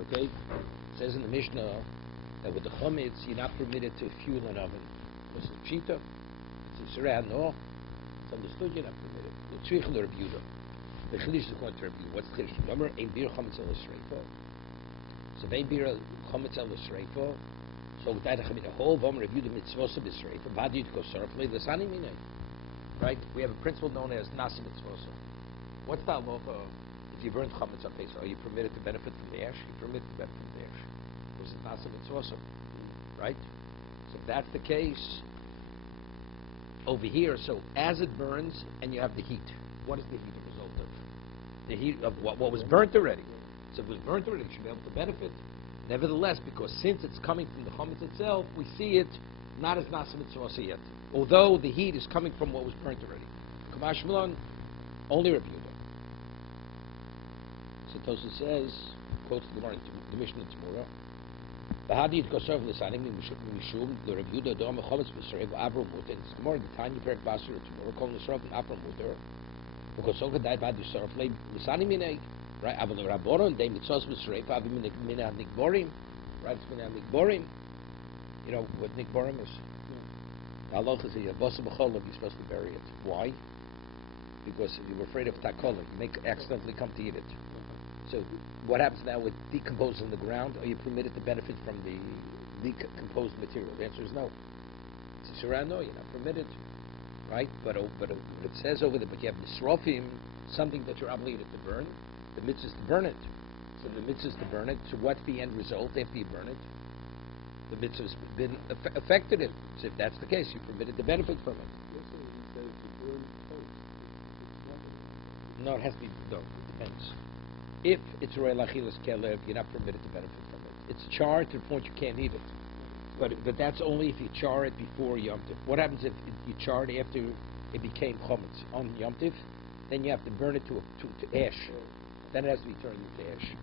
Okay? It says in the Mishnah that with the chametz, you're not permitted to fuel an oven. It's a pshita. It's a Yisrael, no. It's understood you're not permitted. The tzricha l'Reb Yehuda. The chiddush is according to Reb Yehuda. What's the chiddush? Remember, ein bir chametz el l'sreifa. So ein bir chametz el l'sreifa. So with that, the whole vom Reb Yehuda mitzvos b'sreifa. V'adiyut kosar play the sani minay. Right? We have a principle known as nasa mitzvos. What's the halacha? If you burn chametz on Pesach, are you permitted to benefit from the ash? You're permitted to benefit from the ash. Because it's nasa mitzvos. Right? So if that's the case, over here, so as it burns and you have the heat, what is the heat a result of? The heat of what was burnt already. So if it was burnt already, you should be able to benefit. Nevertheless, because since it's coming from the chametz itself, we see it not as nasa mitzvos yet. Although the heat is coming from what was burnt already. Kamash Malon, only Rabbi Yehuda. So Tosa says, quotes the Gemara, the Mishnah tomorrow. Bahadiyut kosov l'sanim mishum l'Reb Yehuda do mechometz b'sreiv avro muter. It's tomorrow the Tanya Perek Basar tomorrow kol l'srov and avro muter. Because so gedai bad yisrael l'sanim minay. Right? Aval l'raboron they mitzvos b'sreiv avim minay nikborim. Right? It's minay nikborim. You know what nikborim is? The halacha is a bosa b'cholov. You're supposed to bury it. Why? Because you were afraid of takola. You may accidentally come to eat it. So what happens now with decomposing the ground? Are you permitted to benefit from the decomposed material? The answer is no. It's a no, you're not permitted. Right? But it says over there, but you have nisrofim, something that you're obligated to burn. The mitzvah is to burn it. So the mitzvah is to burn it. So what's the end result after you burn it? The mitzvah has been affected it. So if that's the case, you're permitted to benefit from it. No, it has to be, no, it depends. If it's royal achilas kelev, you're not permitted to benefit from it. It's charred to the point you can't eat it. But that's only if you char it before Yom Tiv. What happens if you char it after it became chametz on Yom Tiv? Then you have to burn it to ash. Then it has to be turned into ash.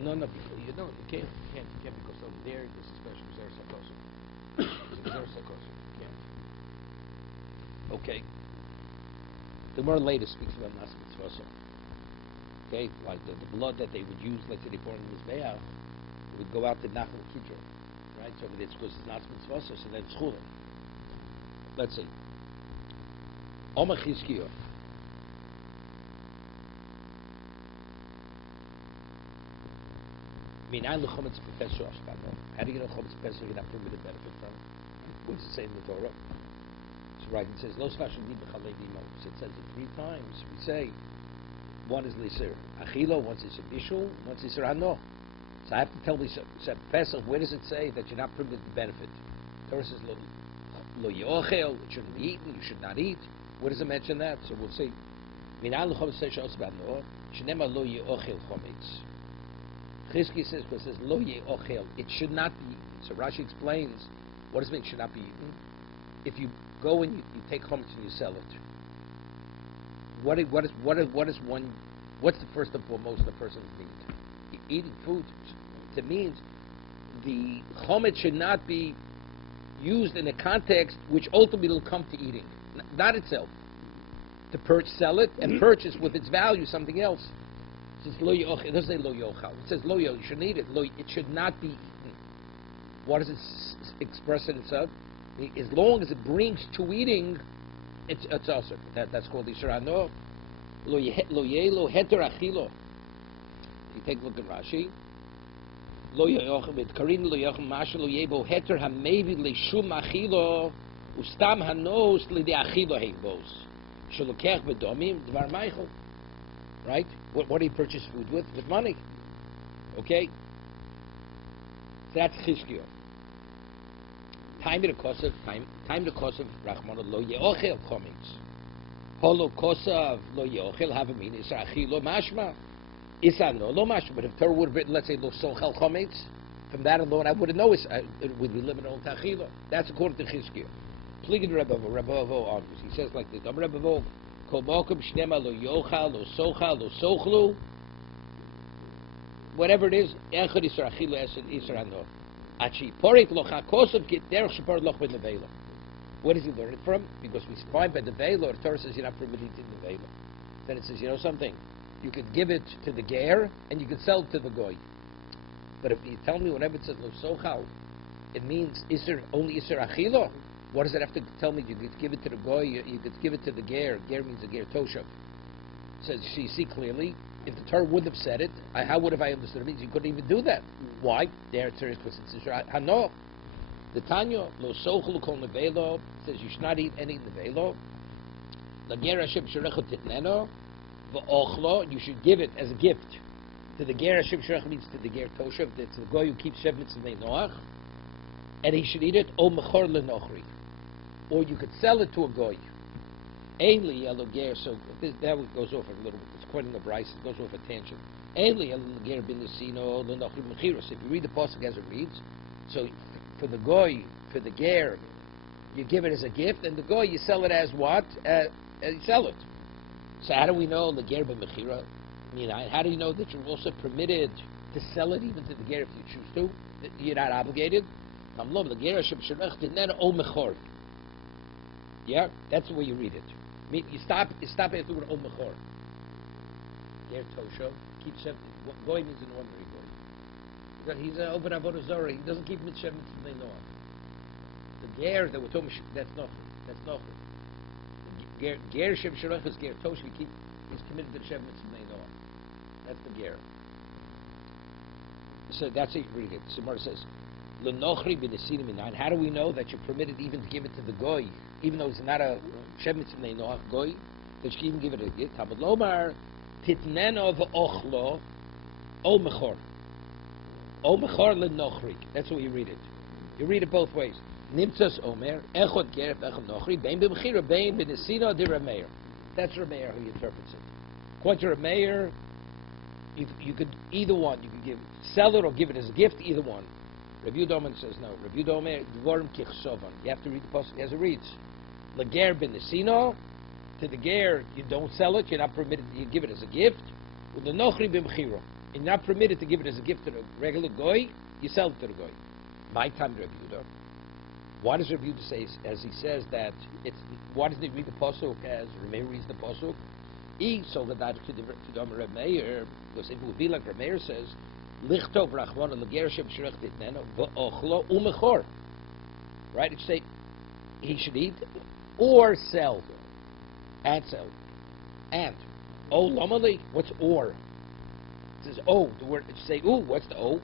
No, because you can't because over there this is special Zer Sakosim. Zer Sakosim. You can't. Okay. The more later speaks about Nas Mitzvah. Okay, like the blood that they would use, let's say they pour in the Mizbeach, it would go out to Nachal Kidron. Right? So it's because it's Nas Mitzvah, so then it's Chulim. Let's see. Omer Chizkiyo. How do you get a chometz pesach you're not permitted to benefit from? What does it say in the Torah? So right, it says lo sfashim di b'chalei dimo. So it says it 3 times. We say one is lisir achilo, once it's an ishul, once it's hano. So I have to tell me pesach. Where does it say that you're not permitted to benefit? The Torah says lo yochel, it shouldn't be eaten, you should not eat. Where does it mention that? So we'll see. Minal chometz pesach osbano shenema lo yochel chometz. Chizki says, because it says lo ye'ochel, it should not be eaten. So Rashi explains what does it mean it should not be eaten. If you go and you take chametz and you sell it, what's the first and foremost a person's need? Eating food. It means the chametz should not be used in a context which ultimately will come to eating, not itself. To sell it and purchase with its value something else. It says lo yochel. It doesn't say lo yochal. It says lo yochel. You shouldn't eat it. It should not be eaten. What does it express in itself? As long as it brings to eating, it's also that's called Yisrael. Lo yelo heter achilo. You take a look at Rashi. Lo yochel with karin lo yochel masha lo yebo heter hamevi leshum achilo ustam hanos lidi achilo heimbos shelokech bedomim dvar meichel. Right? What do you purchase food with? With money. Okay? So that's Chizkiyo. Time to kosav Rachmana lo ye'ochel chometz. Holo kosav lo ye'ochel have a meaning. Isra achilo mashma. Isra no lo mashma. But if Torah would have written, let's say, lo sochel chometz, from that alone I wouldn't know it would be limited on tachilo. That's according to Chizkiyo. Pligid Rebbe Avo argues. He says like this. Rebbe Avo. Whatever it is, Where does he learn it from? Because we find by the Velo, the Torah says you're not permitted in the Velo. Then it says, you know something? You could give it to the Ger, and you could sell it to the Goy. But if you tell me whenever it says Lo Sochal, it means only Isser Achilo. What does it have to tell me? You could give it to the Goy, you could give it to the Ger. Ger means a Ger Toshav. Says, so you see clearly, if the Torah wouldn't have said it, how would have I understood it? It means you couldn't even do that. Why? There it says, because it's Isser Hano. The Tanya, Lo Sochal Kol Nevelo, says you should not eat any in the Velo. The Ger Hashem Sherecho Titneno, V'ochlo, you should give it as a gift. To the Ger Hashem Sherecho means to the Ger Toshav, to the Goy who keeps Shev Mitzvah Noach, and he should eat it, O Mechor Lenochri. Or you could sell it to a Goy. Ainli Elo Ger, so that goes off a little bit, it's quoting a Bryce, it goes off a tangent. Ainli Elo Ger Bin Nesino Lenochri Mechiros. If you read the Pasuk as it reads, so for the Goy, for the Ger, you give it as a gift, and the Goy, you sell it as what? You sell it. So how do we know the Ger b'mechira? I mean, how do you know that you're also permitted to sell it even to the Ger if you choose to? That you're not obligated? Yeah, that's the way you read it. I mean, you stop after the word Mechor. Ger Tosho keeps Shem. Goy means an ordinary Goy. He's an Oben Avodah Zorah. He doesn't keep Mitzvah Mitzvah Noach. The Ger that we're talking about, that's nothing. That's nothing. Ger Shem Sherach is Ger Tosh. He's committed to the Shem Mitzvah Noach. That's the Ger. So that's it. Read it. Simar says, "Lenochri b'nesinim minayin." How do we know that you're permitted even to give it to the Goy, even though he's not a Shem Mitzvah Noach Goy? That you can even give it a gift. Talmud Lomar titneno v'ochlo o mechor. O mechor lenochri. That's what you read it. You read it both ways. Nimtzas Omer, Echod Ger, Echod Nochri, Bein B'Mechira, Bein B'Nesino, Di Rameir. That's Rameir who interprets it. According to Rameir, you could either one. You could sell it or give it as a gift. Either one. Rabbi Yehuda says no. Rabbi Yehuda devorim kichsovan. You have to read the pasuk as it reads. Lager B'Nesino, to the Ger, you don't sell it. You're not permitted. You give it as a gift. With the Nochri B'Mechira, you're not permitted to give it as a gift to the regular Goy. You sell it to the Goy. My time, Rabbi Yehuda. Why does Rabbi Yehuda say, as he says that it's? Why doesn't he read the pasuk as Rameir reads the pasuk? So that to the Rameir, because it would be like Rameir says, Lichtov Rachmana Legershem Shrech Titneno V'Ochlo Umechor. Right? It say he should eat or sell, and sell, and Lamali. What's or? It says the word. It say what's the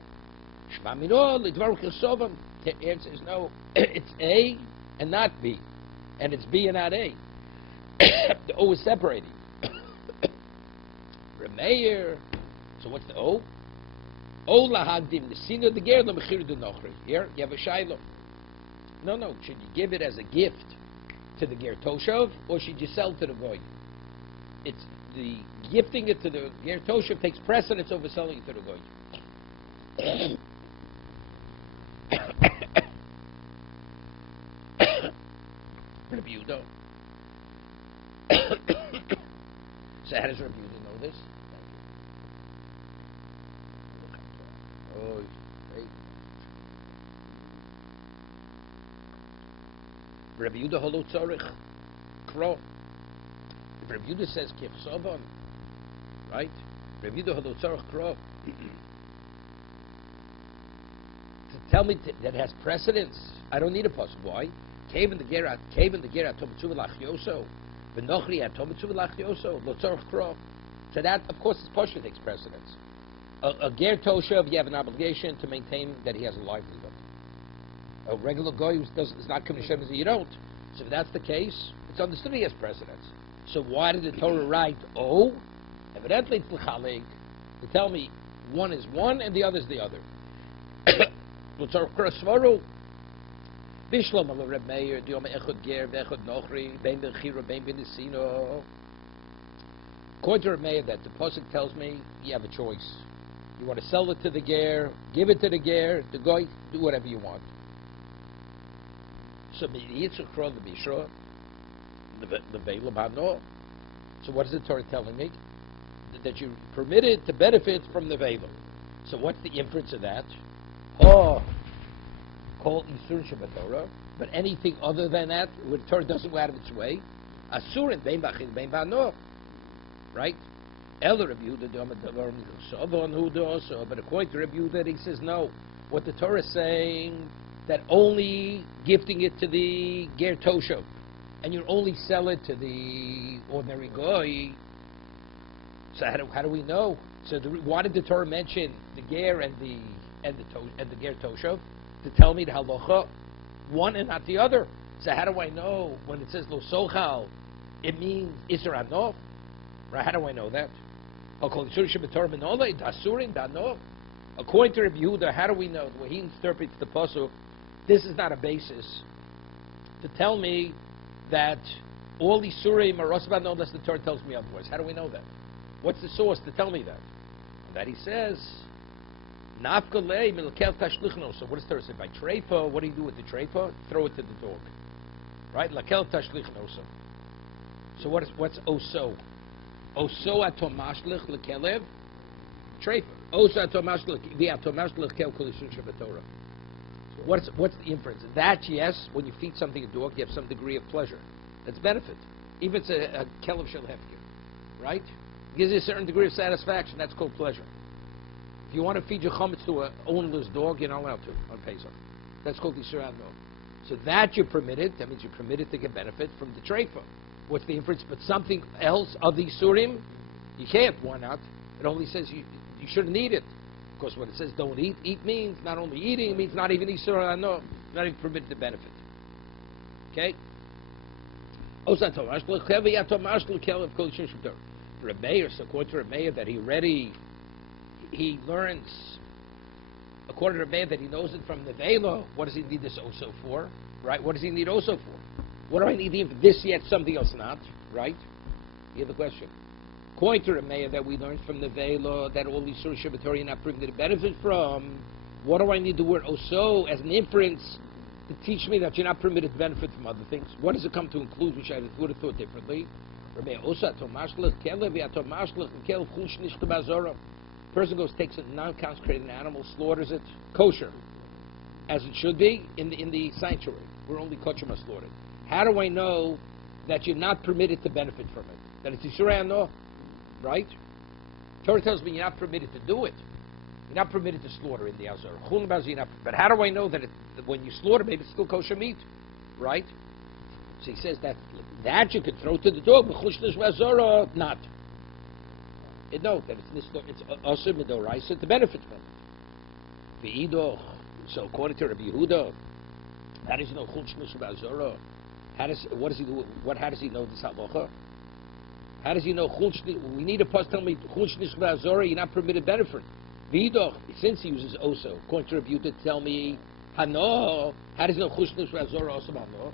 Shema Mino Lidvar Chesovim. The answer is no. It's A and not B, and it's B and not A. The O is separating. Remeir. So what's the O? O lahagdim nesina the ger lemechir de nochri. Here you have a shiloh. No. Should you give it as a gift to the ger toshav, or should you sell to the goy? It's the gifting it to the ger toshav takes precedence over selling it to the goy. Rabbi Yehuda. So how does Rabbi Yehuda know this? Oh, great. Rabbi Yehuda holo tzorich kro. If Rabbi Yehuda says kichsovan, right? Rabbi Yehuda holo tzorich kro. To tell me that has precedence, I don't need a pasuk. Why? Cave in the Gerat Tomitzuv Lachyoso, Benochri at Tomitzuv Lachyoso, Lotzorch Kro. So that, of course, Pasha takes precedence. A Ger Toshav, you have an obligation to maintain that he has a livelihood. A regular guy who is not coming to Shem, you don't. So if that's the case, it's understood he has precedence. So why did the Torah write O? Evidently it's l'chaleg. To tell me one is one and the other is the other. Lotzorch Kro Svaru. Bishlam al Reb Meir, Diom Echod Ger, Echod Nochri, Bein B'Chira, Bein B'Nesino. According to Reb Meir, that the pasuk tells me you have a choice. You want to sell it to the Ger, give it to the Ger, the Goy, do whatever you want. So Yitzchak the Bishra, the Beilam Hano. So what is the Torah telling me? That you're permitted to benefit from the Beilam. So what's the inference of that? Oh. Called Isur Shabbatorah, But anything other than that, where the Torah doesn't go out of its way, asurin bein bachin bein ba'no, right? Elder Rabbi Yehuda dama devorim sovon huda also, but according to Rabbi Yehuda, he says no. What the Torah is saying, that only gifting it to the ger toshav, and you only sell it to the ordinary goy. So how do we know? So why did the Torah mention the ger and the ger toshav? To tell me the halacha, one and not the other. So how do I know when it says lo sochal, it means iser anof? Right? How do I know that? According to Rabbi Yehuda, how do we know? The way he interprets the pasuk, this is not a basis to tell me that all these surim are rasban unless the Torah tells me otherwise. How do we know that? What's the source to tell me that? And that he says, nafkalei milkel tashlichno. So what does the Torah say? By treifa, what do you do with the treifa? Throw it to the dog. Right? Lakel tashlichno. So what's oso? Oso atomashlich lekelev treifa. Oso atomashlich v'atomashlich kel kolishun shebetorah. What's the inference? That, yes, when you feed something a dog, you have some degree of pleasure. That's benefit. Even if it's a kelev shel hefker, right? It gives you a certain degree of satisfaction. That's called pleasure. If you want to feed your chametz to an ownerless dog, you're not allowed to on Pesach. That's called Yisur Adno. So that you're permitted. That means you're permitted to get benefit from the treifa. What's the inference? But something else of the Surim, you can't. Why not? It only says you shouldn't eat it. Of course, when it says don't eat, eat means not only eating, it means not even Yisur Adno, not even permitted to benefit. Okay? Rabbi Meir, so according to Rabbi Meir, that he learns, according to Rabbi Meir, that he knows it from the Vela. What does he need this also for? Right? What does he need also for? What do I need even for this yet, something else not? Right? You hear the question. According to Rabbi Meir, that we learned from the Vela, that all these Surah Shabbatori are not permitted to benefit from. What do I need the word also as an inference to teach me that you're not permitted to benefit from other things? What does it come to include, which I would have thought differently? Person goes, takes a non-consecrated animal, slaughters it, kosher, as it should be in the sanctuary. We're only kosher must slaughter it. How do I know that you're not permitted to benefit from it? That it's Yisur no, right? Torah tells me you're not permitted to do it. You're not permitted to slaughter in the Azor. But how do I know that when you slaughter, maybe it's still kosher meat, right? So he says that you could throw to the dog, but not. No, that it's also midoraisa to benefit from it. So according to Rabbi Yehuda, how does he know chulshnus v'azora? How does he do? How does he know this halacha? How does he know chulshnus? We need a pasuk tell me chulshnus v'azora. You're not permitted benefit. V'idoch, since he uses also according to Rabbi Yehuda, tell me hano. How does he know chulshnus v'azora also hano?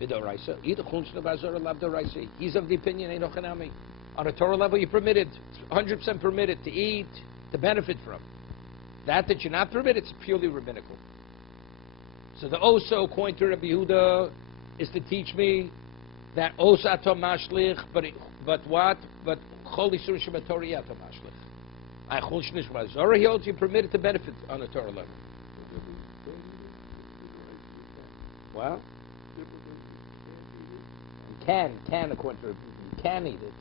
Midoraisa. Either chulshnus v'azora lav doraisa. He's of the opinion ain't ochanami. On a Torah level, you're permitted, 100% permitted to eat, to benefit from. That you're not permitted, it's purely rabbinical. So the oso, according to Rabbi Yehuda, is to teach me that osa atom mashlich, but what? But chol isur shebatorah atom mashlich. I chol shnish v'azorah, he holds you permitted to benefit on a Torah level. Well, you can according to Rabbi Yehuda, you can eat it.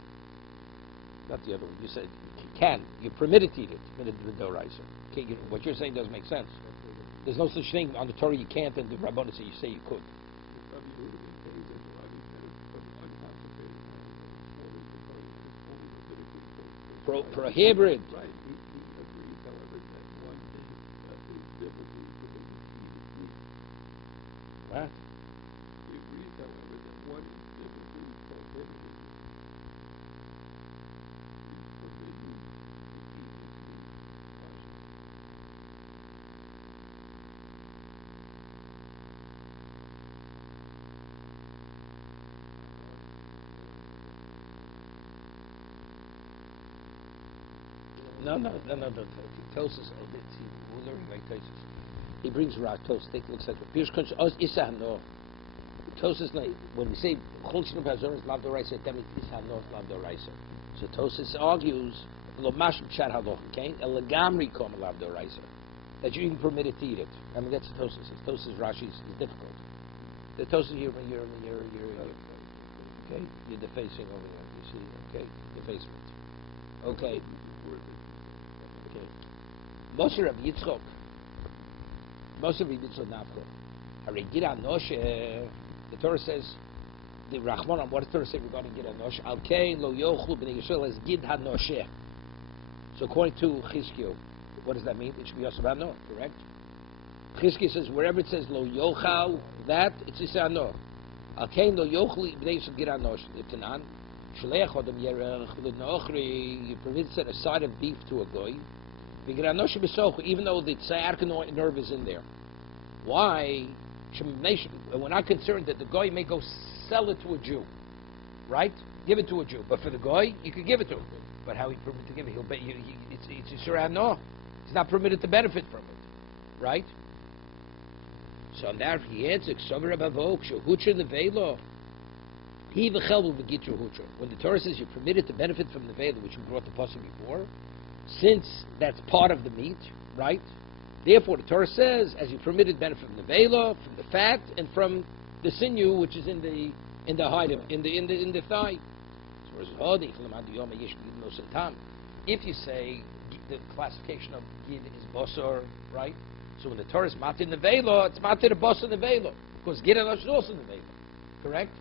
Not the other one. You said you can. You're permitted to eat it. Permitted to the doraisa. What you're saying doesn't make sense. There's no such thing on the Torah you can't, and the Rabbanu say you say you could. Prohibited. What? No. Tosis, we're learning like Tosis. He brings rock Tosis. Take a look at it. Tosis, when we say Chulshin Hazor is Lav Doraisa, that means Isahno is Lav Doraisa. So Tosis argues, Lo Mashim Shad Haloch, okay? Elagamri Kom Lav Doraisa. that you're even permitted to eat it. I mean, that's Tosis. Tosis Rashi is difficult. The Tosis here, when you're okay, you're defacing over there. You see, okay, defacement. Okay. Okay. Moshe Rabbi Yitzchok. Moshe Rabbi Yitzchok Nafko. Harei Noshe. The Torah says, the Rachman, what does the Torah say regarding Gid HaNosh? Al Kein Lo Yochlu B'nei Yisrael as Gid HaNosheh. So according to Chizkiyo, what does that mean? It should be Yosef HaNoh, correct? Chizkiyo says, wherever it says Lo Yochal, that, it's Yisrael HaNoh. Al Kein Lo Yochlu B'nei Yisrael Gid HaNosh. The Tanan, Shleach Odom Yerech L'Nochri, you permit to set a side of beef to a goy. Gid HaNosh B'Soch, even though the sciatic nerve is in there. Why? We're not concerned that the goy may go sell it to a Jew, right? Give it to a Jew. But for the goy, you could give it to him. But how he permitted to give it? He'll bet you. It's Yisrael no. He's not permitted to benefit from it, right? So on that he answers, "When the Torah says you're permitted to benefit from the vela, which we brought the pasuk before, since that's part of the meat, right? Therefore, the Torah says, as you permitted benefit from the vela, from the fat, and from the sinew, which is in the hide, in the thigh. If you say the classification of gid is bosor, right? So when the Torah is matir in the vela, it's matir the bosor in the vela, because gid and is also in the vela, correct?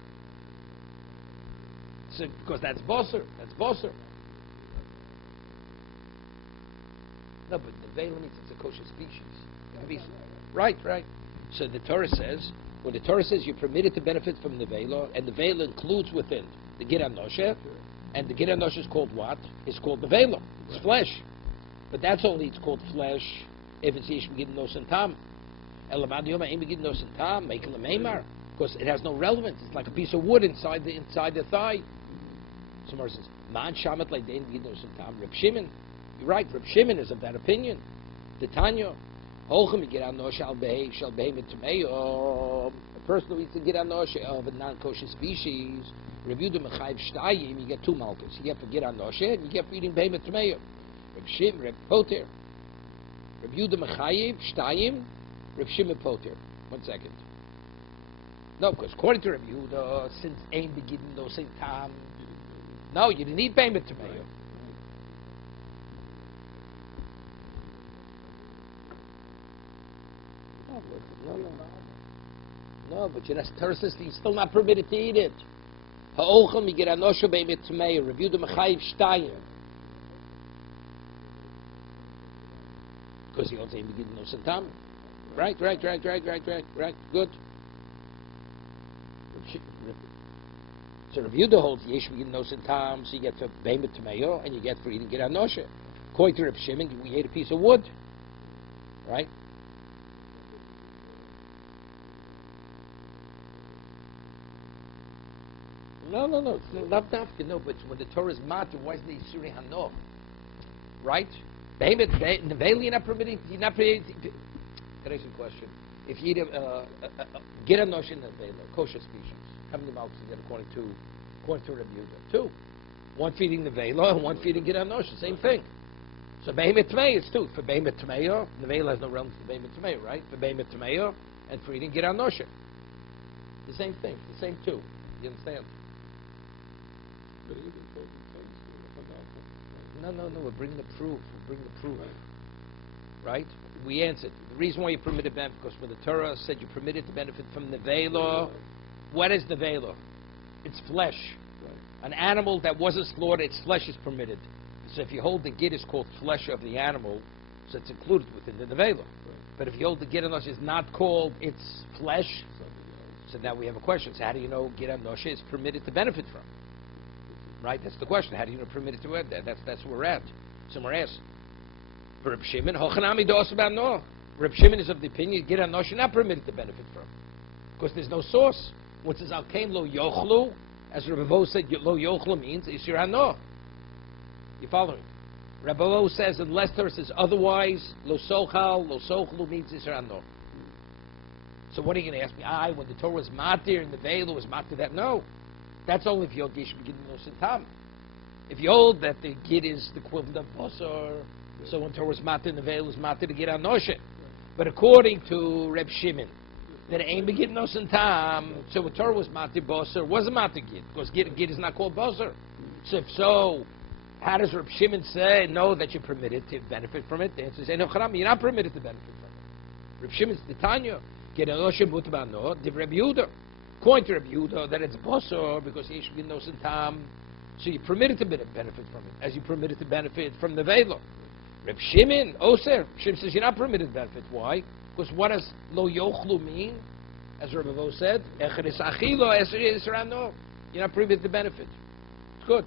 So because that's bosor, No, but the vela means it's a kosher species. Right. So the Torah says, when the Torah says you're permitted to benefit from the vela, and the vela includes within the gid hanoshe, and the gid hanoshe is called what? It's called the vela. It's flesh. But that's only, it's called flesh if it's yesh begid nos and tam. Elamad yoma ein begid nos and tam, make it meimar, because it has no relevance. It's like a piece of wood inside the thigh. Somewhere says, man shamet leidein begid nos and tam. Reb Shimon, you're right. Reb Shimon is of that opinion. The Tanya. A person who eats a gid hanoshe of a non-kosher species, review the mechayiv shtayim, you get two malchus. You get for gid hanoshe, and you get for eating behemoth tmeyo. Reb Shim, Reb Poter. Review the mechayiv shtayim, Reb Shim Poter. 1 second. No, because according to Reb Yehuda, since ain begidin no same time, no, you didn't eat behemoth tmeyo. No, but you're still not permitted to eat it. Ha'ochem you get anosha be'emit tmeir. Review the mechayiv shtayim. Because he also ain't beginning no santam. Right. Good. So review the holds yesh beginning no santam. So you get for be'emit tmeir, and you get for eating get anosha. According to Reb Shimon, we ate a piece of wood. Right. No, it's not dafka, no, but when the Torah is matter, why is the Yisuri Hano? Right? Behemoth, the veil, you're not permitting, Can I ask you a question? If you eat a gid hanoshe in the veil, kosher species, how many mouths is that according to Rabbi Yehuda? 2. One feeding the veil and one feeding gid hanoshe, same thing. So behemoth tmei is 2. For behemoth tmei, the veil has no relevance to behemoth tmei, right? For behemoth tmei and for eating gid hanoshe. The same thing, the same 2. You understand? No, we're bringing the proof. Right? We answered. The reason why you permitted benefit, because when the Torah said you're permitted to benefit from the velo, what is the velo? It's flesh. Right. An animal that wasn't slaughtered, its flesh is permitted. So if you hold the gid, it's called flesh of the animal, so it's included within the velo. Right. But if you hold the gid hanoshe, it's not called its flesh. So now we have a question. So how do you know gid hanoshe is permitted to benefit from? Right, that's the question. How do you know permitted to add that? That's where we're at. Somewhere else. For Reb Shimon, Hochanami dos about no. Reb Shimon is of the opinion gid hanoshe you're not permitted to benefit from, because there's no source. When it says al kain lo yochlu, as Rabbi Bo said, lo yochlu means isur hano. You following? Rabbi Bo says unless there says otherwise, lo sochlu means isur hano. So what are you going to ask me? When the Torah was matir and the veil was matir that? No. That's only if you're gish begin no sintam. If you hold that the gid is the equivalent of basar, so when Torah was matir in the veil is matir to get on noshe. But according to Reb Shimon, that it ain't begin nosen tam. So when Torah was matir basar, wasn't matir gid because gid is not called basar. So if so, how does Reb Shimon say no that you're permitted to benefit from it? The answer is no, you're not permitted to benefit from it. Reb Shimon's Titania get a noshe mutbano div Reb Yehuda. According to Reb Yehuda that it's basar because yesh begin nosen tam. So you're permitted to benefit from it, as you permitted to benefit from the velo. Reb Shimon, Oser, Shimon says you're not permitted to benefit. Why? Because what does lo yochlu mean? As Rabbi Vo said, echeres achilo, echeres rano. You're not permitted to benefit. It's good.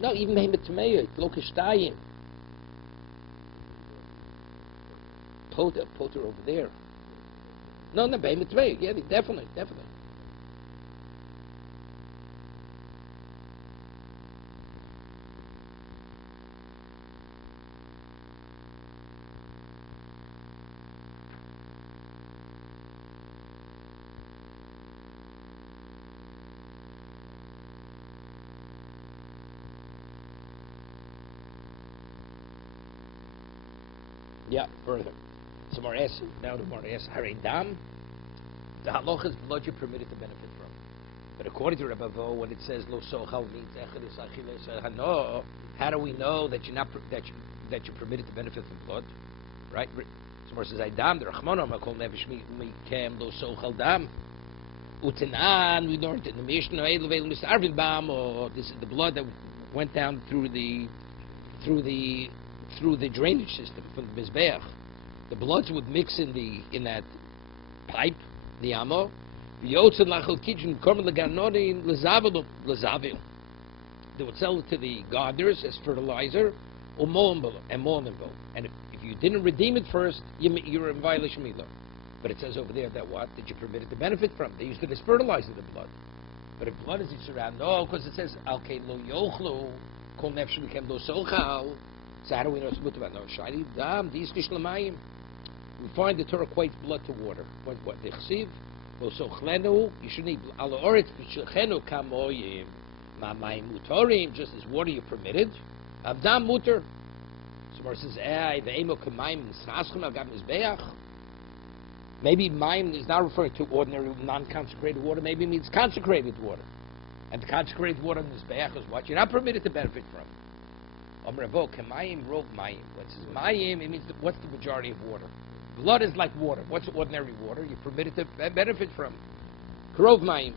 No, even behemoth tmeya, it's lo kishtayim. Poter over there. No, behemoth tmeya. Yeah, definitely. Yeah, further. So more asks, now the more asks, Haridam, the halacha is blood you're permitted to benefit from. But according to Rabbi Vo, when it says lo sochal means echadus achiles hano, how do we know that you're not that you're permitted to benefit from blood? Right? So more says Aidam, the Rachmana makol nevish mikem lo sochal dam. Utanan, we learned in the Mishnah, misarvin bam, or this is the blood that went down through the drainage system from the mizbeach. The bloods would mix in that pipe, the amo. They would sell it to the gardeners as fertilizer, and if you didn't redeem it first, you're in violation of Milah. But it says over there that what? That you're permitted to benefit from. They used it as fertilizer, the blood. But if blood is around, no, because it says Alkein lo yochlu, kol nefesh became lo sochal. So how do we know it's mutar? No, shayli dam these kishlamayim. We find the Torah equates blood to water. What they chsiv lo sochlenu. You should need al oretz b'shulchenu kamoyim mamayim mutorim. Just as water you're permitted. Avdam mutar. Somewhere says ve'emo kamayim nisaschem agam mizbeach. Maybe mayim is not referring to ordinary non-consecrated water. Maybe it means consecrated water. And the consecrated water in mizbeach is what you're not permitted to benefit from. When it says mayim, it means what's the majority of water? Blood is like water. What's ordinary water? You're permitted to benefit from. Karov mayim.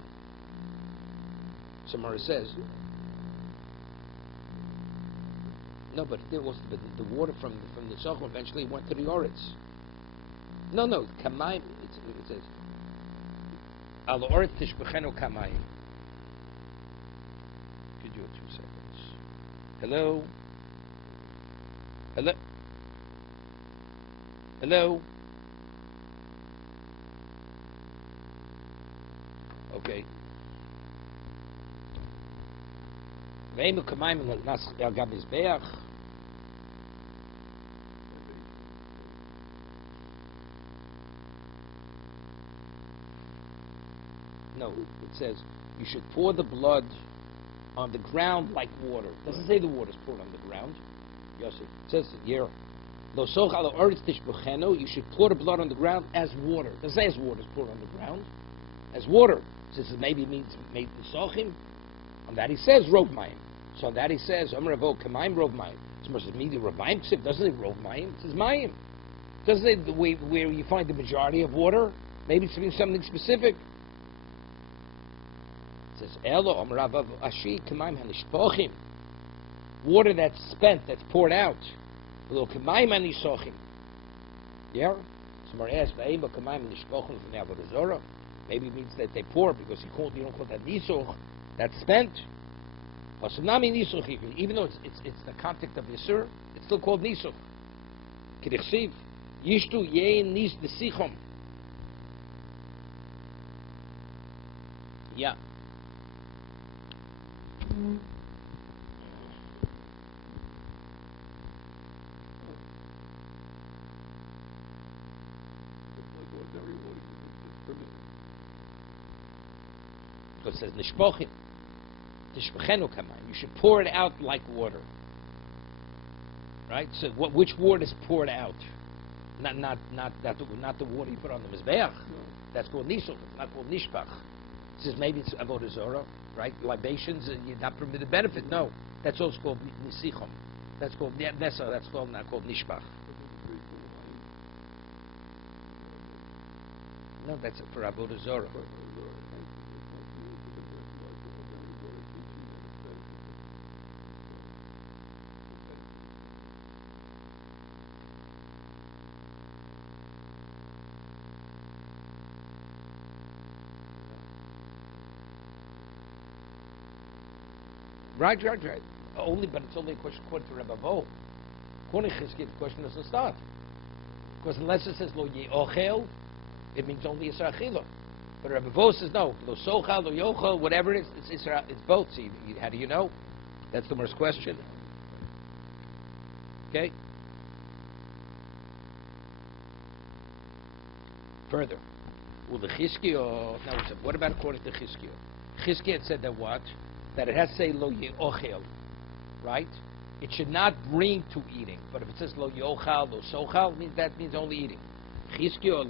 Somewhere it says. No, but there was the water from the Sochel eventually went to the Oretz. No, kamayim. It says al Oretz tishbechenu kamayim. Could you 2 seconds? Hello. Okay. Ve'emu kamayim nas gab mizbeach. No, it says you should pour the blood on the ground like water. It doesn't say the water is poured on the ground. Yosef. It says here, you should pour the blood on the ground as water. It doesn't say as water is poured on the ground. As water. Since it maybe means made Pesachim. On that he says rov mayim. So on that he says Amar Ravo Kamayim rov mayim. So much as media rov mayim. It doesn't say rov mayim. It says mayim. It doesn't say the way where you find the majority of water. Maybe it's means something specific. It says Elo Amar Ravo Ashi Kamayim Hanishpochim. Water that's spent, that's poured out. Yeah? Somebody asked, maybe it means that they pour because you don't call that nisuch, that's spent. Even though it's the context of Yisur, it's still called nisuch. Yishtu yein nis desichom. Yeah. Because it says nishpochim, tishpechenu kamayim. You should pour it out like water. Right? So which water is poured out? Not the water you put on the mizbeach. That's called nisuch. It's not called nishpach. It says maybe it's avodah zorah, right? Libations, you're not permitted benefit. No, that's also called nisichum. That's called nesa. That's not called nishpach. No, that's for avodah zorah. Right. Only, but it's only a question according to Rebbe Vo. According to Chizkiah, the question doesn't start. Because unless it says lo ye'ochel, it means only Yisra Achila. But Rebbe Vo says no, lo sochal, lo yochel, whatever it is, it's both. So how do you know? That's the first question. Okay? Further. Well, the Chizkiah, now what about according to Chizkiah? Chizkiah said that what? That it has to say lo ye'ochel, right? It should not bring to eating. But if it says lo ye'ochal, lo sochal, that means only eating. Chizkiah,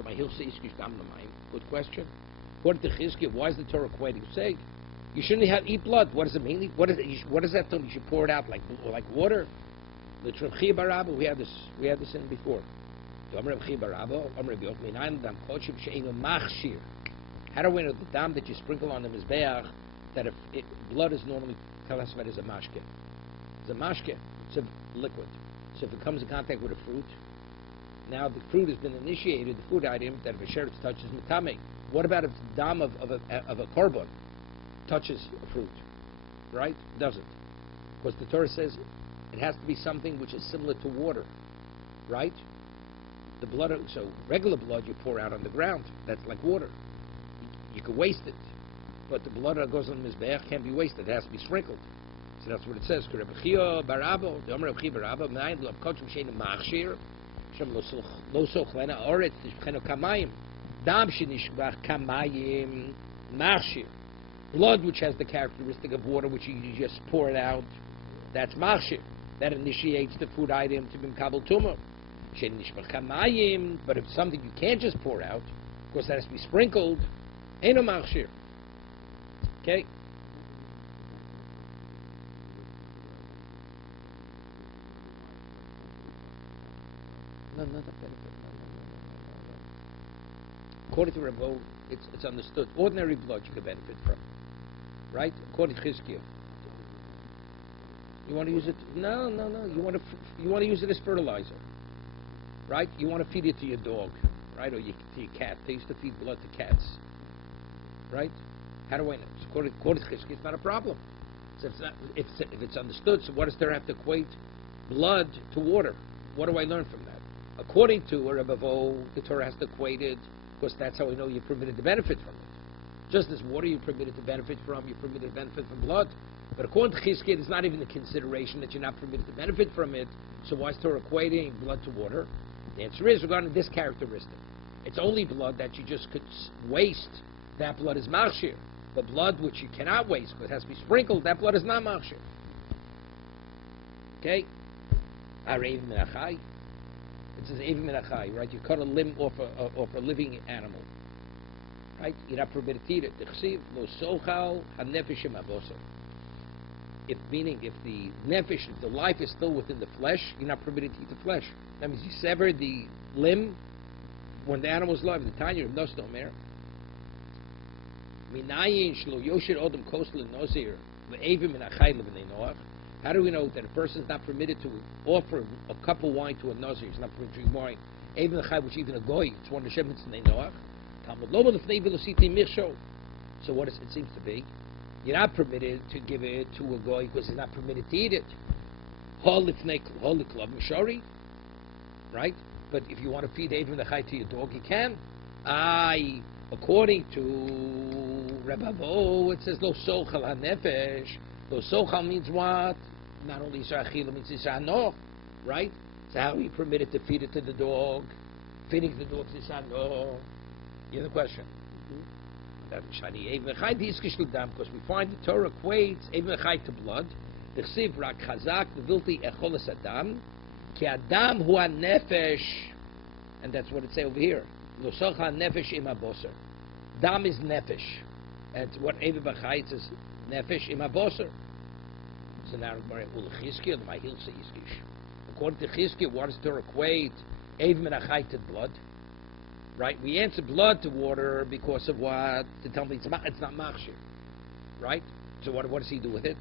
good question. According to Chizkiah, why is the Torah equating? Say, you shouldn't eat blood. What does it mean? What does that mean? You should pour it out like water. The Rabbi Barabba, we had this in before. How do we know the dam that you sprinkle on the mizbeach? That if blood is normally classified as a mashke. It's a mashke. It's a liquid. So if it comes in contact with a fruit, now the fruit has been initiated, the food item, that if a sheretz touches mitame. What about if the dam of a korban touches a fruit? Right? Doesn't. Because the Torah says it has to be something which is similar to water. Right? The blood, so regular blood you pour out on the ground. That's like water. You can waste it. But the blood that goes on the mizbeach can't be wasted. It has to be sprinkled. So that's what it says. Blood which has the characteristic of water, which you just pour it out, that's machshir. That initiates the food item to be kabel tumah. But if it's something you can't just pour out, of course that has to be sprinkled, ain't no machshir. Okay? No, not a benefit. No. According to Rabbi, it's understood. Ordinary blood you can benefit from. Right? According to Chizkiah. You want to use it? No. You want to use it as fertilizer. Right? You want to feed it to your dog. Right? Or to your cat. They used to feed blood to cats. Right? How do I know? According to Chizkiah, it's not a problem. So if it's understood, so what does there have to equate blood to water? What do I learn from that? According to Rebbe Vo, the Torah has to equate it, because that's how we know you're permitted to benefit from it. Just as water you're permitted to benefit from, you're permitted to benefit from blood. But according to Chizkiah, it's not even a consideration that you're not permitted to benefit from it. So why is Torah equating blood to water? The answer is regarding this characteristic. It's only blood that you just could waste. That blood is machshir. The blood which you cannot waste, because it has to be sprinkled, that blood is not machshir. Okay? Arev min achai. It says Evim min achai, right? You cut a limb off a living animal. Right? You're not permitted to eat it. Lo sochal hanefesh abosar. If the nefesh, if the life is still within the flesh, you're not permitted to eat the flesh. That means you sever the limb when the animal's alive. The Tanya of Nos Domer. Minayin shlo yoshir odom kosel nozir ve'evim min achai lebnei noach. How do we know that a person is not permitted to offer a cup of wine to a Nazir? He's not permitted to drink wine. Even the Chai, which even a Goy, it's one of the Shemits in Noach. Talmud Loma l'fnei velositi mirsho. So what it seems to be, you're not permitted to give it to a Goy because he's not permitted to eat it. Hol l'fnei klov mishori, right? But if you want to feed even the Chai to your dog, you can. According to Rebbe Vo, it says lo sochal hanefesh. Lo sochal means what? Not only Yisra Achila, means Yisra Noh, right? So how are you permitted to feed it to the dog? Feeding the dog to Yisra Noh? You have the question? Because we find the Torah equates Even Chai to blood. The Chsiv Rak Chazak Vilti Echolas Adam Ki Adam Hu Nefesh, and that's what it says over here. Losocha Nefesh Im Aboser. Dam is Nefesh, and what Even Chai says Nefesh Im Aboser. So now Ul Chizkiah my Hilsa Iskish. According to Chizkiah, what does Torah equate Even Chai to blood? Right? We answer blood to water because of what? To tell me it's not machshir. Right? So what does he do with it?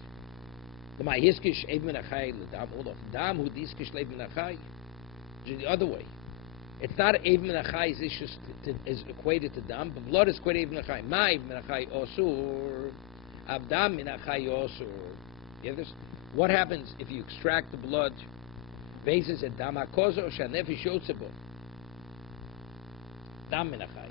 The ma'hiskish even achai l'dam. Hold on. Dam hu diskish even achai. The other way. It's not even achai is equated to dam, but blood is equated to even achai. Ma even achai osur. Abdam min achai osur. You understand? What happens if you extract the blood? Basis at dam hakozo shanefesh yotzebo. Dam min achai.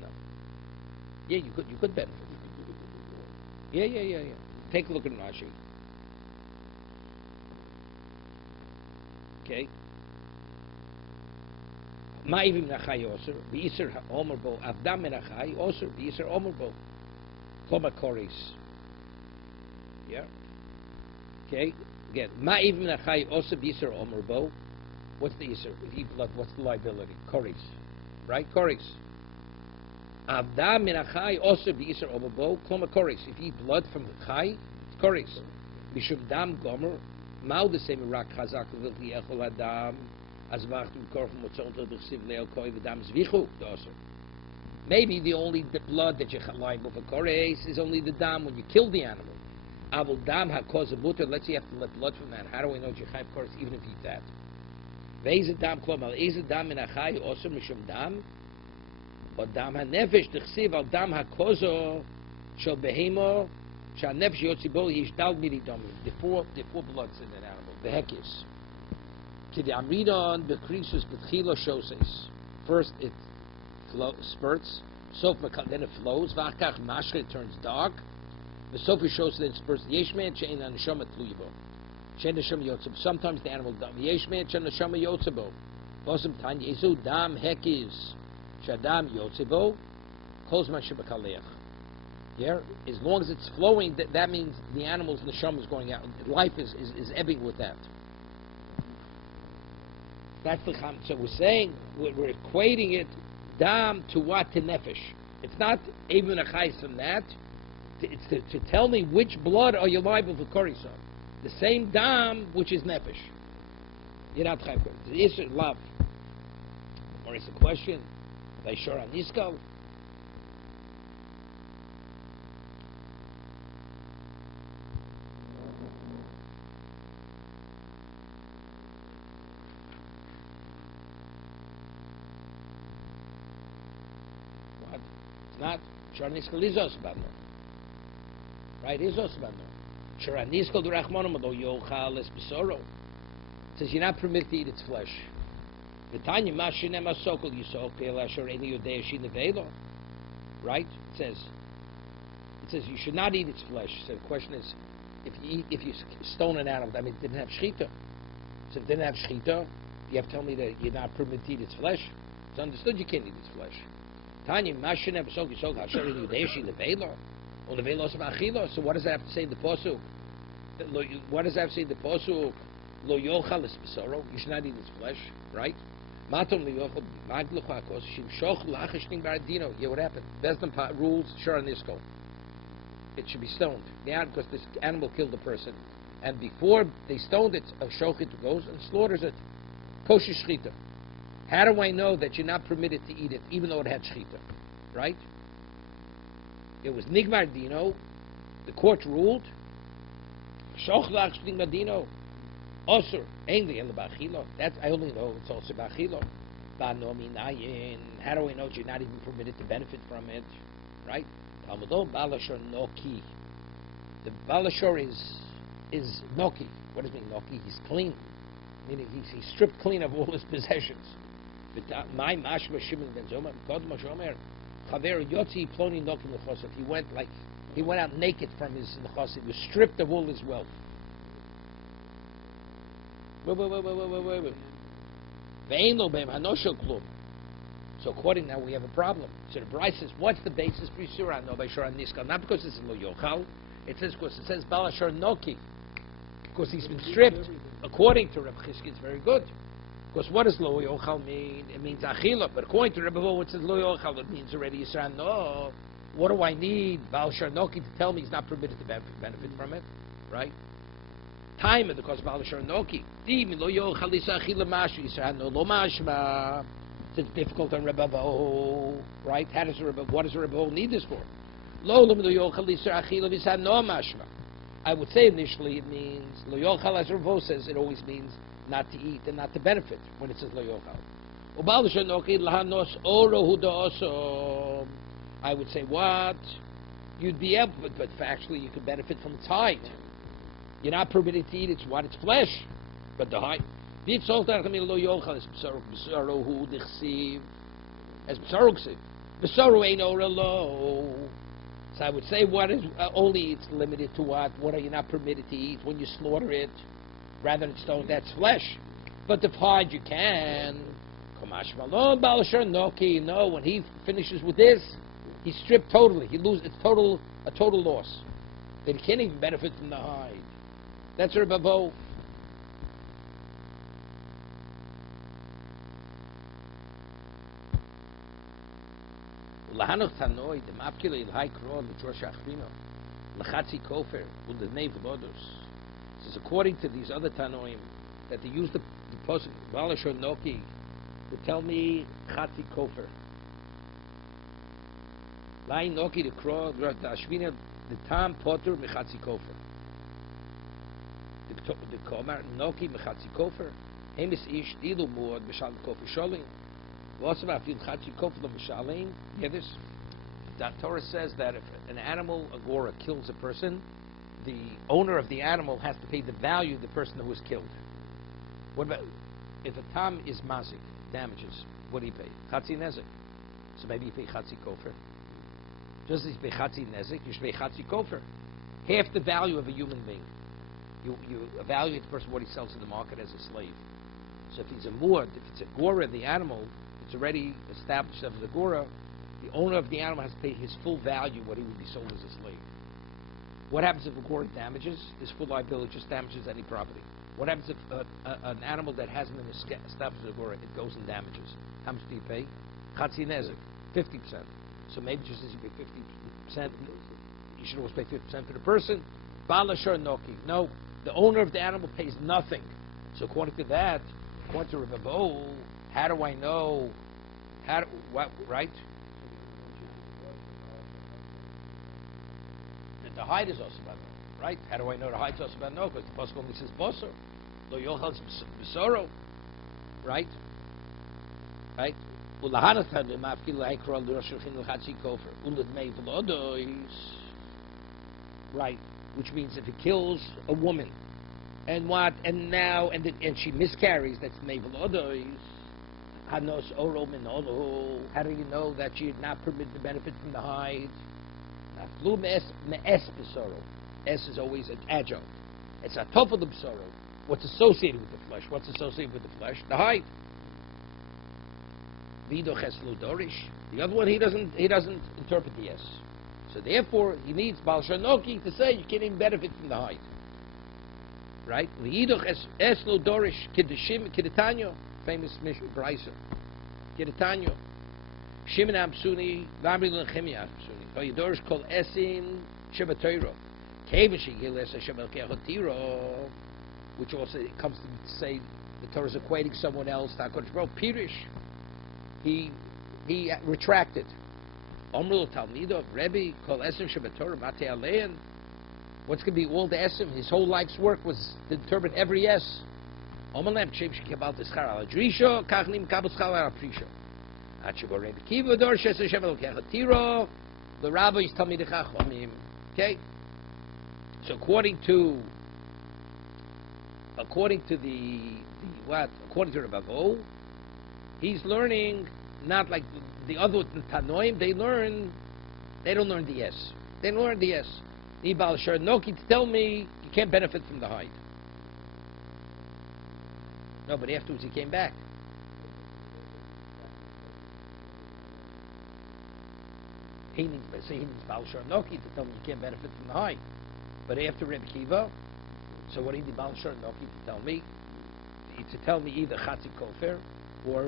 No. Yeah, you could benefit. Yeah. Take a look at Rashi. Okay. Ma'ivim nachay osir, v'yisr ha'omer bo, avdam min achai osir, v'yisr omer bo. Koma koris. Yeah. Okay. Again, ma'ivim nachay osir, v'yisr omer bo. What's the yisr? If you eat blood, what's the liability? Koris. Right? Koris. Avdam min achai osir, v'yisr omer bo. Koma koris. If you eat blood from the chai, it's koris. Mishum dam gomer. Ma'u the same rak chazak v'vilti echol adam. Maybe the only blood that you're liable for koreis is only the dam when you kill the animal. Avul dam hakoz mutter. Let's say you have to let blood from that. How do we know that you have koreis even if you eat that? Ve'ezed dam klomar ezed dam min achai osur mishum dam. But dam hanefesh d'chsiv al dam hakozo shel behemo shal nefesh yotzibo yishdal miridom. The four bloods in that animal. The hekis. To the Amridon, the creases betchila shoses. First it spurts, then it flows. V'achkach mashre, it turns dark. The sofi shows then spurts. Yeshman she'en neshama tluyibo. She'en neshama yotzebo. Sometimes the animal dies. Yeshman she'en neshama yotzebo. Bosam tanya yezu dam hekis shadam yotzebo. Kol zman shebekaleach. Yeah, as long as it's flowing, that means the animal's neshama is going out. Life is ebbing with that. That's the cham. So we're saying we're equating it dam to what? To nefesh. It's not even a chayes from that. It's to tell me which blood are you liable for koris on. The same dam which is nefesh. You're not chayv. The issue love. Or is a question? They sure on niskal. Not Sharaniskal is osbano. Right? Is osbano. Sharaniskal durachmonim lo yochal es besoro. It says you're not permitted to eat its flesh. V'tanya mashinem asokol yisok pe'elasher eni yodei shin nevelo. Right? It says you should not eat its flesh. So the question is, if you stone an animal, I mean, it didn't have shchita. So if it didn't have shchita, you have to tell me that you're not permitted to eat its flesh. It's understood you can't eat its flesh. Tanya mashinem asok yisok asher eni yodei shin nevelo. Or the velos of achilo. So what does that have to say in the posuk? What does that have to say in the posuk? Lo yochal es besoro. You should not eat its flesh, right? Matom lo yochal magluchakos shim shoch lachashning baradino. Yeah, what happened? Bezdam rules sharanisko. It should be stoned. Yeah, because this animal killed a person, and before they stoned it, a shochit goes and slaughters it. Kosher shchita. How do I know that you're not permitted to eat it, even though it had shchita? Right? It was nigmar dino. The court ruled. Shoch lachashning baradino. Osur, ainly in the bachilo. That's I only know it's also bachilo. Banominayin. How do we know you're not even permitted to benefit from it? Right? Talmudo balashor noki. The balashor is noki. What does it mean noki? He's clean. Meaning he's stripped clean of all his possessions. My mashma shimon ben zoma. God mashomer. Chaver yotzi ploni noki lechosef. He went like He went out naked from his nechas. He was stripped of all his wealth. Wait. So according now we have a problem. So the Bryce says, what's the basis for Yisura? No, by Shara Niskal. Not because this is Lo Yochal. It says because it says Bala Shar Noki. Because he's been stripped. According to Rabbi Kalatsky, it's very good. Because what does Lo Yochal mean? It means Achila. But according to Rabbi Bo, it says Lo Yochal, it means already Yisra. No. What do I need Bala Shar Noki to tell me he's not permitted to benefit from it? Right? Time of the cause Bala Shar Noki. Lo Yochal Achila Mashu Yisra. No Lo Mashma. It's difficult on Rebbe Bo, right? What does Rebbe Bo need this for? I would say initially it means Lo Yochal, as Rebbe Bo says, it always means not to eat and not to benefit when it says Lo Yochal. I would say what? You'd be able, but factually you could benefit from its hide. You're not permitted to eat its what? Its flesh, but the hide. As B'saru ain't ora lo. So I would say what is only it's limited to what? What are you not permitted to eat when you slaughter it? Rather than stone, that's flesh. But the hide you can. No, when he finishes with this, he's stripped totally. He loses. It's a total loss. That he can't even benefit from the hide. That's Rebbe Bo. So according to these other Tanoim, that they use the pasuk Valashon Noki to tell me Chatzi Kofer. Lai Noki the Kro the Ashvina the Tam Potter Mechatzi Kofer. The Komar Noki Mechatzi Kofer. Hemis Ish Dilu Muad Meshal Kofer Sholim. Hear this? The Torah says that if an animal, agora, kills a person, the owner of the animal has to pay the value of the person who was killed. What about if a tam is mazik, damages? What do you pay? Chatzi nezik. So maybe you pay chatzi kofer. Just as you pay chatzi nezik, you should pay chatzi kofer. Half the value of a human being. You evaluate the person what he sells in the market as a slave. So if he's a muad, if it's a gora, the animal, it's already established as a gora, the owner of the animal has to pay his full value what he would be sold as a slave. What happens if a gora damages? His full liability just damages any property. What happens if an animal that hasn't been established as a gora, it goes and damages? How much do you pay? Chatzi nezik, 50%. So maybe just as you pay 50%, you should always pay 50% for the person. Bala shar noki. No, the owner of the animal pays nothing. So according to that, according to Rebbe Bo, how do I know? What, right? The hide is also about no, right? How do I know the hide is also about no? Because the pasuk only says bosor. Lo yochal b'soro, right? Right? Right, which means if it kills a woman, and what, and now, and she miscarries, that's navel odois. Hanos oro minolo. How do you know that you're not permitted to benefit from the hide? Flu me'es b'soro. Es is always an adjunct. It's a top of the b'soro. What's associated with the flesh? What's associated with the flesh? The hide. Vido cheslu dorish. The other one, he doesn't interpret the es. So therefore, he needs Baal Shanoki to say you can't even benefit from the hide. Right? V'ido cheslu dorish kiddushim kiddutanyo. Famous Mishnah Brisa. Kiddutanyo. Shimon Amsuni, Vamri L'Chemi Amsuni. Hayidorish kol esin Shabbatayro. Kevishi Giles Shabbat Kehotiro. Which also comes to say the Torah is equating someone else. Bro, Pirish. He retracted. Omrul Talmido, Rebbe, Kol Esim Shabbatorah, Mate Alein. What's going to be all the Esim? His whole life's work was to interpret every Es. Omalem Chim Shekabal Tischar Al Adrisho, Kachnim Kabal Schal Al Prisho. Achibo Rebbe Kiva Dor Shesa Shabbat Kechatiro. The rabbis tell me the Chachomim. Okay? So according to the what? According to Rabbi Bo, he's learning not like the other Tanoim. They don't learn the yes. They learned the yes. Need Baal Noki to tell me you can't benefit from the hide. No, but afterwards he came back. He needs Baal Noki to tell me you can't benefit from the hide. But after Rebbe Kiva, so what did the Baal Noki to tell me? To tell me either Chatzi Kofer or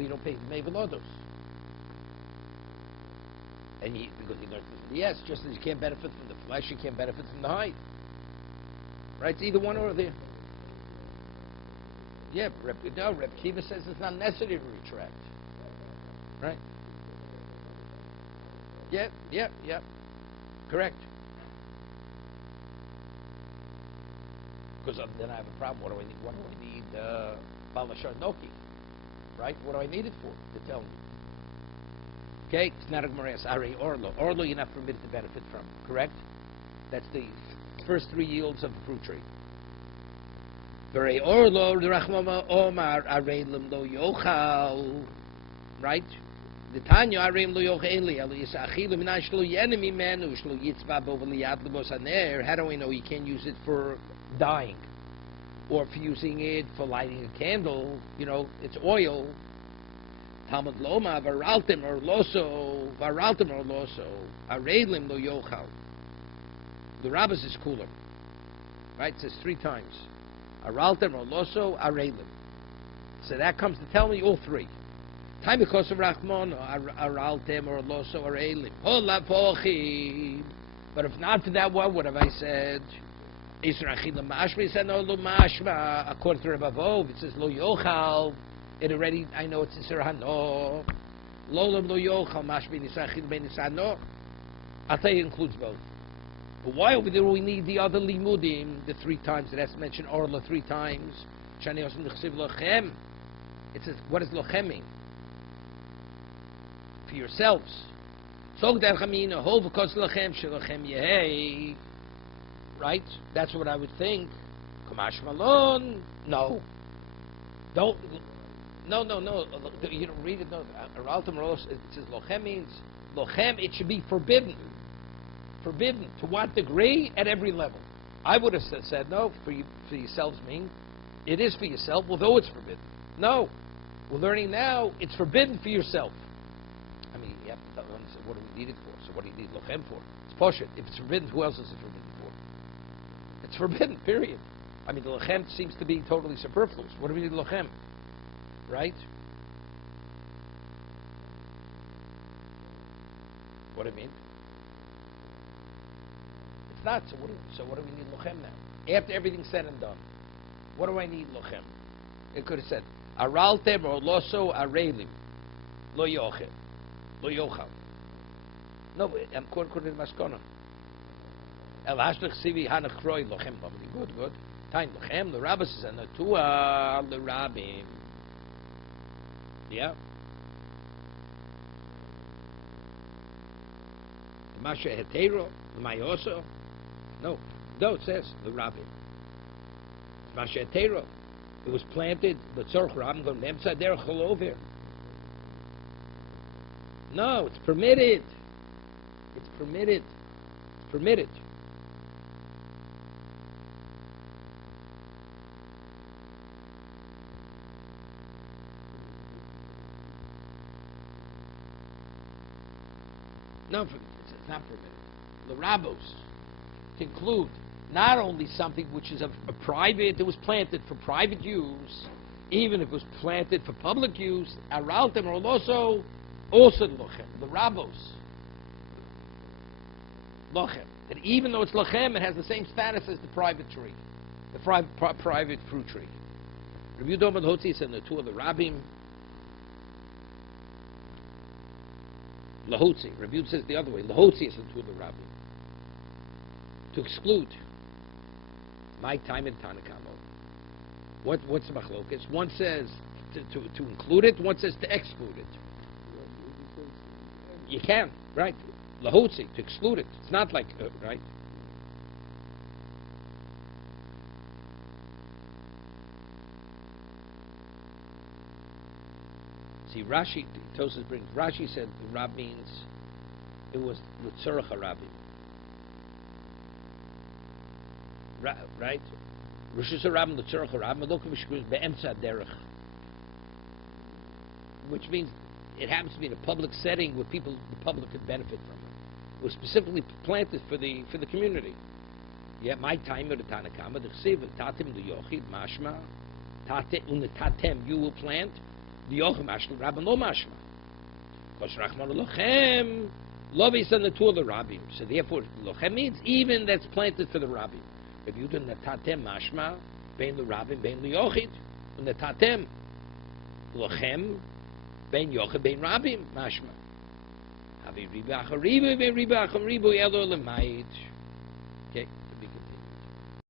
you don't pay the Mevelodos. And because he learned from the yes, just as you can't benefit from the flesh, you can't benefit from the hide. Right? It's either one or the other. Yeah, Reb Kiva says it's not necessary to retract. Right? Yeah. Correct. Because then I have a problem. What do I need Balashar Noki? Right? What do I need it for? To tell me. Okay? It's not a Gemara. Are Orlo. Orlo you're not permitted to benefit from. Correct? That's the first three yields of the fruit tree. Right? The Tanya Arim lo yocheli achilu minash lo yenemi menu shlo yitzba boven liyad lebos haner. How do we know you can't use it for dyeing or for using it for lighting a candle? You know, it's oil. Talmud loma varaltim or loso arelim lo yochal. The rabbis is cooler, right? It says three times. Araltim or loso arelim. So that comes to tell me all three. Time because of Rachmon, Araltem or Loso or Elim. But if not for that one, what have I said? Israchila Mashma said no lo Mashma. According to Rabbi Vov, it says lo yochal. It already I know it's Israhano. Lolam lo yochal Mashma Nisachil ben Nisano. I'll tell you it includes both. But why over there we need the other limudim, the three times that's mentioned, Orla three times. Shani Osam Nechsiv Lochem. It says what does Lochem mean? For yourselves. Right? That's what I would think. Kamash Malon. No. Don't. No. You don't read it. No. It says Lochem means Lochem. It should be forbidden. Forbidden. To what degree? At every level. I would have said no. For yourselves mean it is for yourself, although it's forbidden. No. We're learning now. It's forbidden for yourself. I mean, you have to understand what do we need it for? So what do you need Lochem for? It's Poshet. If it's forbidden, who else is it forbidden for? It's forbidden, period. I mean, the Lochem seems to be totally superfluous. What do we need Lochem? Right? What do you mean? It's not. So what do we need Lochem now? After everything's said and done, what do I need Lochem? It could have said, Araltem or Loso Arelim. Lo Yochem. Lo yochal. No, but I'm according to the Maskona. El hashlech sivi hanachroi lochem lavli. Good. Time lochem. The rabbis is a natua the rabbim. Yeah. The masha hetero the mayoso. No, it says the rabbim. Masha hetero. It was planted. The tzorch rabbim going nemtza derech over. No, it's permitted. It's permitted. No, it's not permitted. The rabbos conclude not only something which is a private, it was planted for private use, even if it was planted for public use, araltem or also lochem, the rabbos. Lochem. And even though it's lochem, it has the same status as the private tree, the private fruit tree. Rabbi Yudom and Hotzi said the two of the rabbim. Lahotzi. Rabbi Yud says the other way. Lahotzi is the two of the rabbim. To exclude. My time in Tanakamo. What's the machlokas? One says to include it, one says to exclude it. You can, right? Lahotzi, to exclude it. It's not like, right? See, Rashi, Tosas brings, Rashi said the Rab means it was the Tzorach HaRabim. right? Rishus harabim l'tzorach harabim lokum shkruz be'emtza derech, which means it happens to be in a public setting where the public could benefit from it. It was specifically planted for the community. Yeah, my time of the Tanakama, the Chsiv, Tatim, the Yochid, Mashma, Tate, un the Tatem, you will plant, the Yochid, Mashma, Rabban, lo Mashma. Because Rachman Lochem, Lovis and the two of the Rabbim. So therefore, Lochem means even that's planted for the Rabbim. If you do the Tatem, Mashma, Bein the Rabbim, Bein the Yochid, and the Tatem, Lochem, Bein Yochid, Bein Rabbim, Mashma. Havi Riba Acharibu, Bein Riba Acharibu, Elo Lemayit. Okay.